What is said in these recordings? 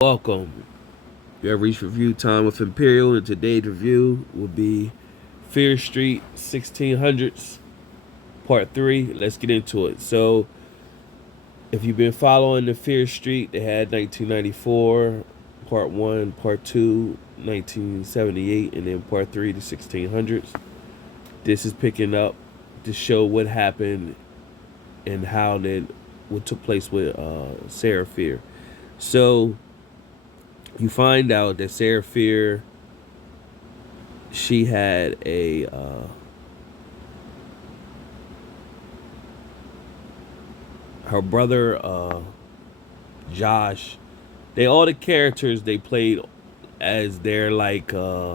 Welcome. You have reached review time with Imperial, and today's review will be Fear Street 1600s, Part 3. Let's get into it. So, if you've been following the Fear Street, they had 1994, Part 1, Part 2, 1978, and then Part 3, the 1600s. This is picking up to show what happened and what took place with Sarah Fier. So, you find out that Sarah Fier, she had her brother Josh. They all the characters they played as their lineage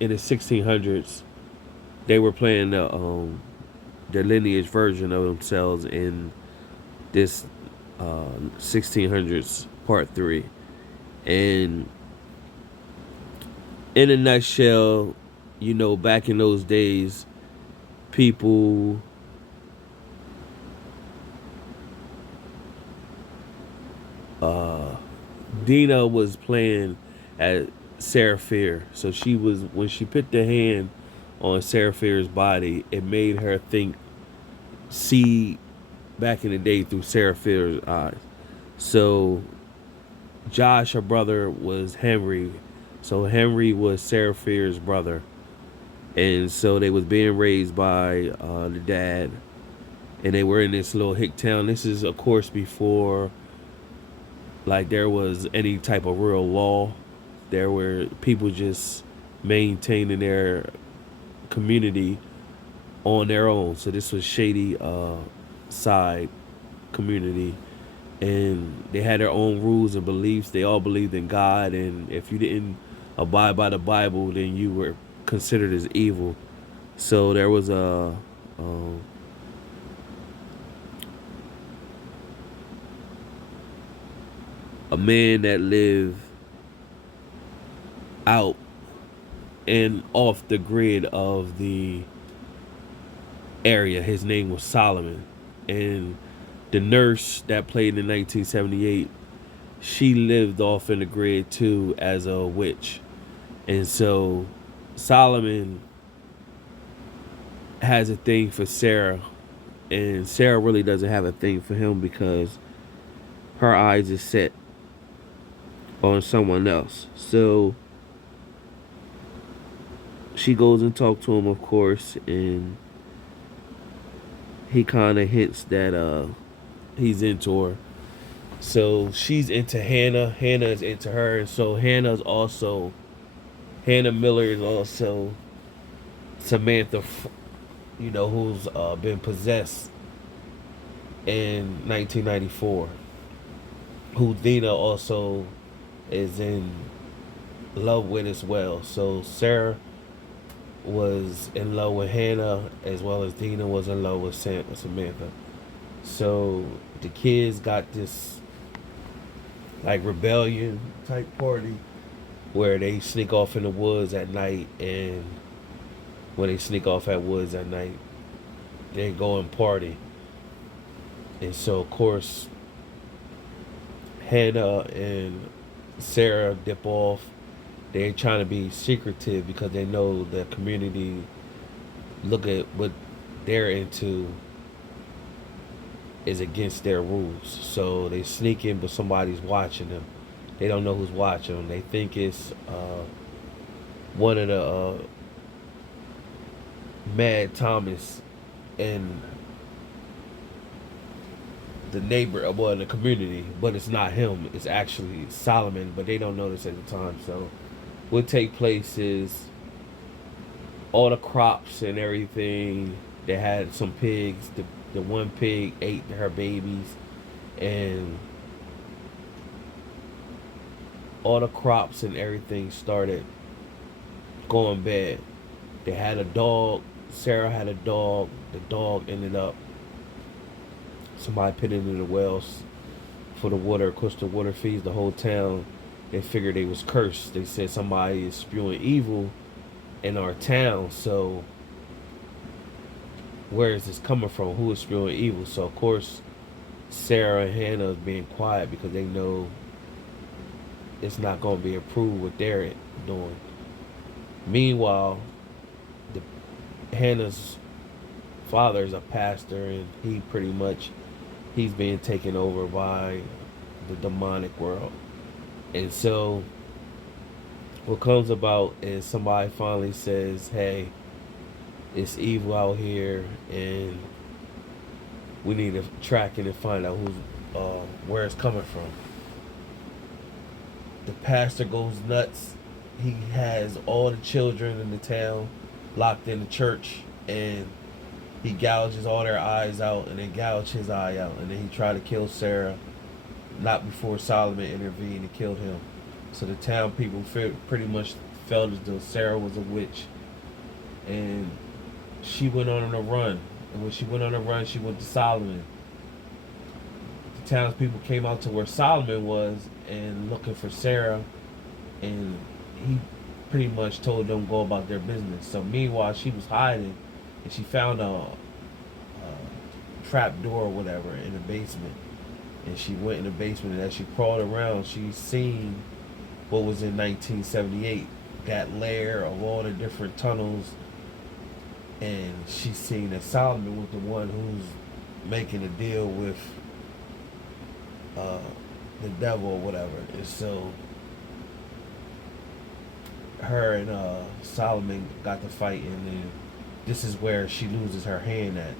in the 1600s. They were playing their lineage version of themselves in this 1600s part 3. And in a nutshell, back in those days, people Deena was playing at Sarah Fier. So she was when she put the hand on Sarah Fier's body, it made her see back in the day through Sarah Fier's eyes. So Josh, her brother, was Henry. So Henry was Sarah Fier's brother, and so they was being raised by the dad, and they were in this little hick town. This is, of course, before there was any type of real law. There were people just maintaining their community on their own. So this was shady side community, and they had their own rules and beliefs. They all believed in God, and if you didn't abide by the Bible, then you were considered as evil. So there was um, a man that lived out and off the grid of the area. His name was Solomon, and the nurse that played in 1978, she lived off in the grid too as a witch. And so Solomon has a thing for Sarah, and Sarah really doesn't have a thing for him because her eyes is set on someone else. So she goes and talks to him, of course, and he kind of hints that he's into her. So she's into Hannah. Hannah is into her, and so Hannah Miller is also Samantha, who's been possessed in 1994. Who Deena also is in love with as well. So Sarah was in love with Hannah as well as Deena was in love with Samantha. So the kids got this rebellion type party where they sneak off in the woods at night, and when they sneak off at woods at night, they go and party. And so of course Hannah and Sarah dip off. They're trying to be secretive because they know the community look at what they're into is against their rules. So they sneak in, but somebody's watching them. They don't know who's watching them. They think it's one of the Mad Thomas and the neighbor of the community, but it's not him. It's actually Solomon, but they don't know this at the time. So what take place is all the crops and everything. They had some pigs. The one pig ate her babies, and all the crops and everything started going bad. They had a dog. Sarah had a dog. The dog ended up somebody put it in the wells for the water. Of course, the water feeds the whole town. They figured they was cursed. They said somebody is spewing evil in our town. So where is this coming from? Who is spewing evil? So of course Sarah and Hannah is being quiet because they know it's not going to be approved what they're doing. Meanwhile, the Hannah's father is a pastor, and he pretty much he's being taken over by the demonic world. And so what comes about is somebody finally says, "Hey, it's evil out here, and we need to track it and find out where it's coming from." The pastor goes nuts. He has all the children in the town locked in the church, and he gouges all their eyes out, and then gouge his eye out, and then he tried to kill Sarah, not before Solomon intervened and killed him. So the town people pretty much felt as though Sarah was a witch, and she went on a run. And when she went on a run, she went to Solomon. The townspeople came out to where Solomon was and looking for Sarah, and he pretty much told them go about their business. So meanwhile, she was hiding, and she found a trap door or whatever in the basement, and she went in the basement. And as she crawled around, she seen what was in 1978, that layer of all the different tunnels, and she seen that Solomon was the one who's making a deal with the devil or whatever. And so her and Solomon got to fight, and then this is where she loses her hand at,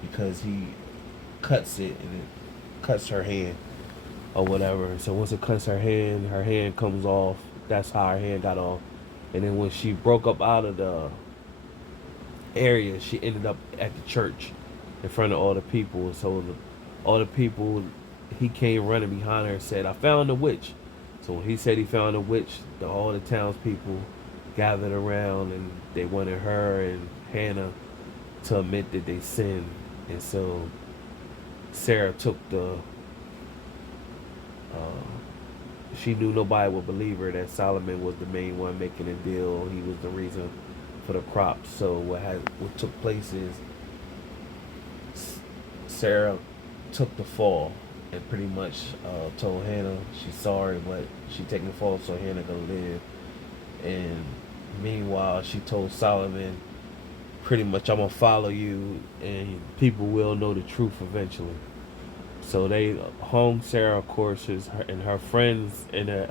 because he cuts it and it cuts her hand or whatever. So once it cuts her hand comes off. That's how her hand got off. And then when she broke up out of the area, she ended up at the church in front of all the people. And so all the people, he came running behind her and said, "I found the witch." So when he said he found a witch, all the townspeople gathered around, and they wanted her and Hannah to admit that they sinned. And so Sarah took she knew nobody would believe her that Solomon was the main one making the deal. He was the reason for the crops. So what took place is Sarah took the fall and pretty much told Hannah she's sorry, but she taking the fall so Hannah gonna live. And meanwhile, she told Solomon pretty much, "I'm gonna follow you, and people will know the truth eventually." So they hung Sarah, of course, and her friends in the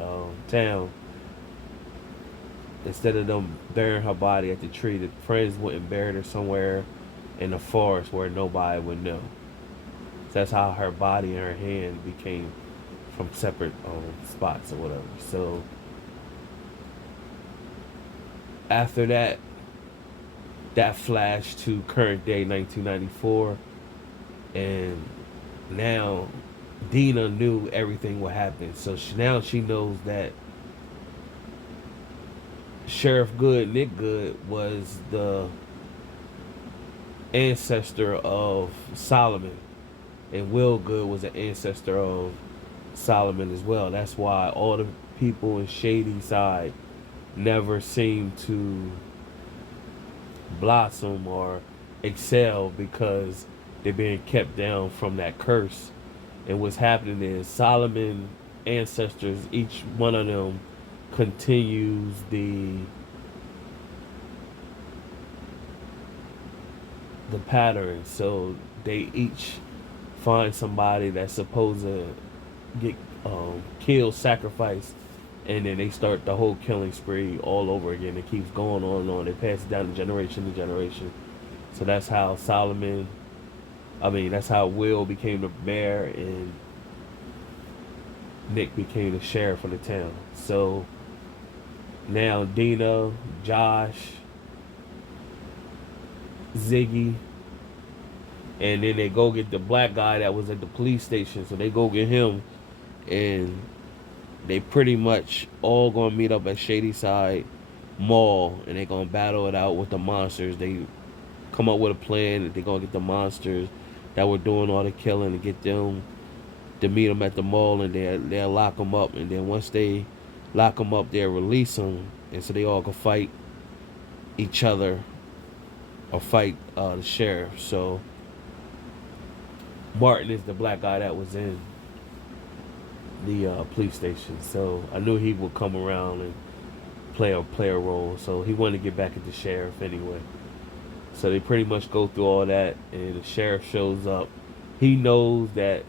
town. Instead of them burying her body at the tree, the friends went and buried her somewhere in the forest where nobody would know. So that's how her body and her hand became from separate spots or whatever. So after that, that flashed to current day 1994, and now Deena knew everything what happened. So now she knows that Sheriff Good, Nick Good, was the ancestor of Solomon, and Will Good was an ancestor of Solomon as well. That's why all the people in Shady Side never seem to blossom or excel, because they're being kept down from that curse. And what's happening is Solomon ancestors, each one of them continues the pattern. So they each find somebody that's supposed to get killed, sacrificed, and then they start the whole killing spree all over again. It keeps going on and on. They pass it down to generation to generation. So that's how that's how Will became the mayor and Nick became the sheriff of the town. So now Deena, Josh, Ziggy, and then they go get the black guy that was at the police station. So they go get him, and they pretty much all gonna meet up at Shady Side Mall, and they gonna battle it out with the monsters. They come up with a plan that they gonna get the monsters that were doing all the killing and get them to meet them at the mall, and they'll lock them up. And then once they lock them up, they'll release them, and so they all can fight each other or fight the sheriff. So Martin is the black guy that was in the police station. So I knew he would come around and play a role. So he wanted to get back at the sheriff anyway. So they pretty much go through all that, and the sheriff shows up. He knows that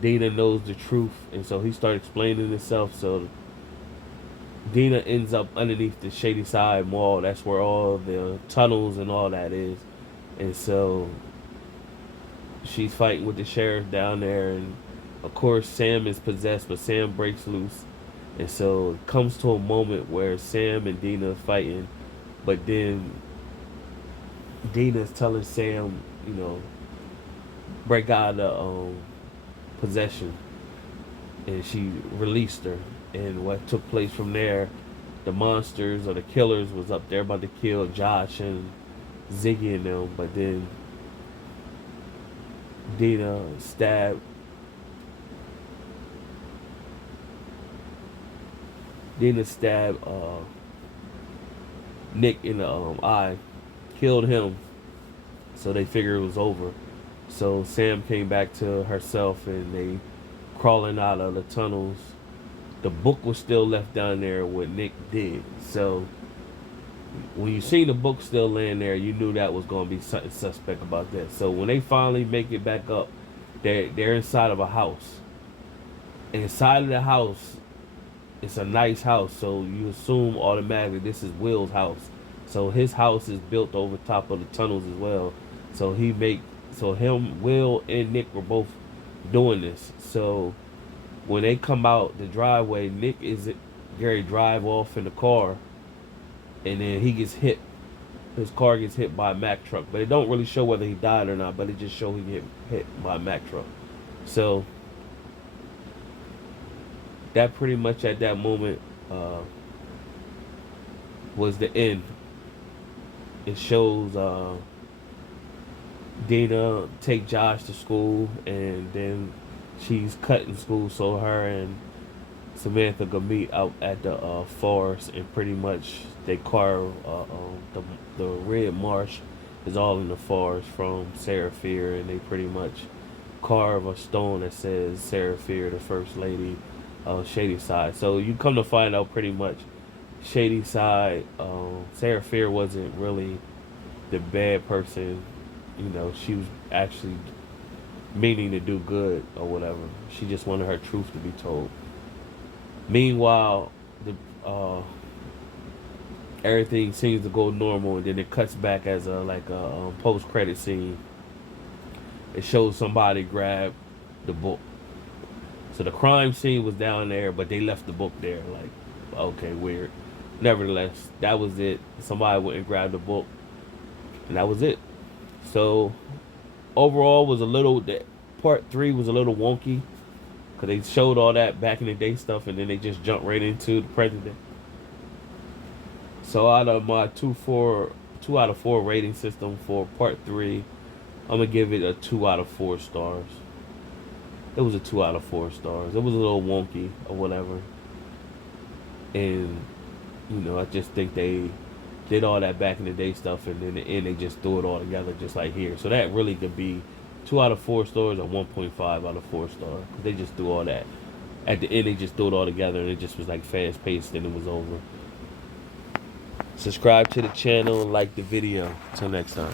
Deena knows the truth, and so he started explaining himself. So Deena ends up underneath the Shady Side Mall. That's where all the tunnels and all that is. And so she's fighting with the sheriff down there, and of course Sam is possessed, but Sam breaks loose. And so it comes to a moment where Sam and Deena are fighting, but then Deena's telling Sam, break out of possession, and she released her. And what took place from there, the monsters or the killers was up there about to kill Josh and Ziggy and them, but then Deena stabbed Nick in the eye, killed him, so they figured it was over. So Sam came back to herself, and they crawling out of the tunnels. The book was still left down there what Nick did. So when you seen the book still laying there, you knew that was going to be something suspect about that. So when they finally make it back up, they're inside of a house. Inside of the house, it's a nice house, so you assume automatically this is Will's house. So his house is built over top of the tunnels as well. So Will, and Nick were both doing this. So when they come out the driveway, Nick is Gary drive off in the car, and then he gets hit. His car gets hit by a Mack truck, but it don't really show whether he died or not. But it just show he get hit by a Mack truck. So that pretty much at that moment was the end. It shows Deena take Josh to school, and then she's cutting school, so her and Samantha go meet out at the forest, and pretty much they carve the red marsh is all in the forest from Sarah Fier, and they pretty much carve a stone that says Sarah Fier, the first lady of Shady Side. So you come to find out pretty much Shady Side, Sarah Fier wasn't really the bad person. She was actually meaning to do good or whatever. She just wanted her truth to be told. Meanwhile, everything seems to go normal, and then it cuts back as a post-credit scene. It shows somebody grab the book. So the crime scene was down there, but they left the book there. Like, okay, weird. Nevertheless, that was it. Somebody went and grabbed the book, and that was it. So overall, part 3 was a little wonky, because they showed all that back in the day stuff, and then they just jumped right into the present day. So out of my 2 out of 4 rating system for part 3, I'm gonna give it a 2 out of 4 stars. It was a 2 out of 4 stars. It was a little wonky or whatever, and I just think they did all that back in the day stuff, and in the end they just threw it all together just like here. So that really could be 2 out of 4 stars or 1.5 out of 4 stars, because they just threw all that. At the end they just threw it all together, and it just was like fast paced, and it was over. Subscribe to the channel and like the video. Until next time.